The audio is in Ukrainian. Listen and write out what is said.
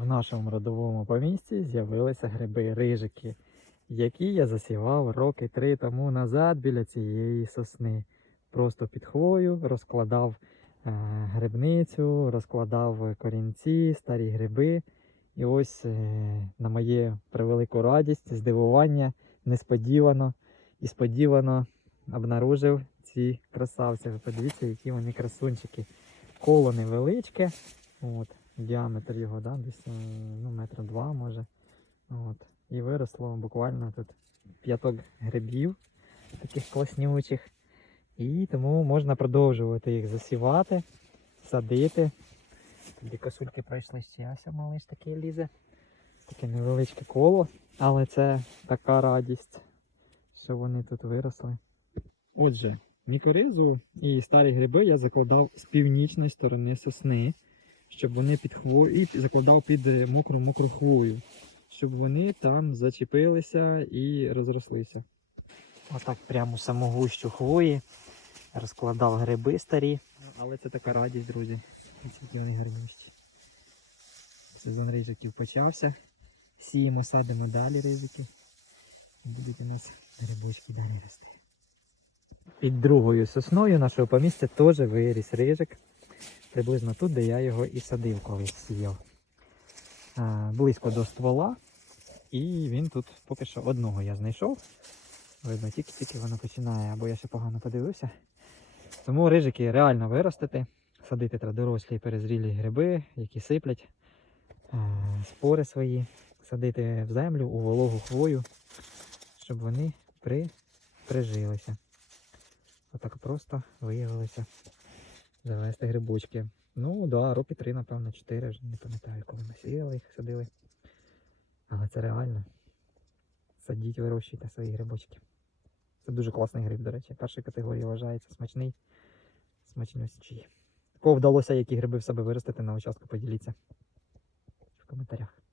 В нашому родовому помісті з'явилися гриби рижики, які я засівав роки три тому назад біля цієї сосни. Просто під хвою розкладав е, грибницю, розкладав корінці, старі гриби. І ось е, на моє превелику радість, здивування, несподівано і сподівано обнаружив ці красавці. Ви подивіться, які вони красунчики. Коло невеличке. От, діаметр його, да, десь е, ну, метра два може. От. І виросло буквально тут п'яток грибів, таких класнючих. І тому можна продовжувати їх засівати, садити. Тоді косульки пройшли ще малиш такий лізе. Таке невеличке коло, але це така радість, що вони тут виросли. Отже, мікоризу і старі гриби я закладав з північної сторони сосни, щоб вони під хвою і закладав під е, мокру мокру хвою, щоб вони там зачепилися і розрослися. Отак прямо саму гущу хвої розкладав гриби старі. Але це така радість, друзі. Які вони гарнющі. Сезон ризиків почався. Сіємо, садимо далі ризики. І будуть у нас грибочки далі рости. Під другою сосною нашого помістя теж виріс рижик. Приблизно тут, де я його і садив, колись сіяв. Близько до ствола. І він тут поки що одного я знайшов. Видно, тільки-тільки воно починає, або я ще погано подивився. Тому рижики реально виростити. Садити треба дорослі перезрілі гриби, які сиплять е, спори свої, садити в землю у вологу хвою, щоб вони при, прижилися. Отак просто виявилося завести грибочки. Ну, да, роки три, напевно, чотири, вже не пам'ятаю, коли ми сіяли їх, садили. Але це реально. Садіть, вирощуйте свої грибочки. Це дуже класний гриб, до речі. Першої категорії вважається смачний. Смачнющий. Кого вдалося, які гриби в себе виростити на участку, поділіться в коментарях.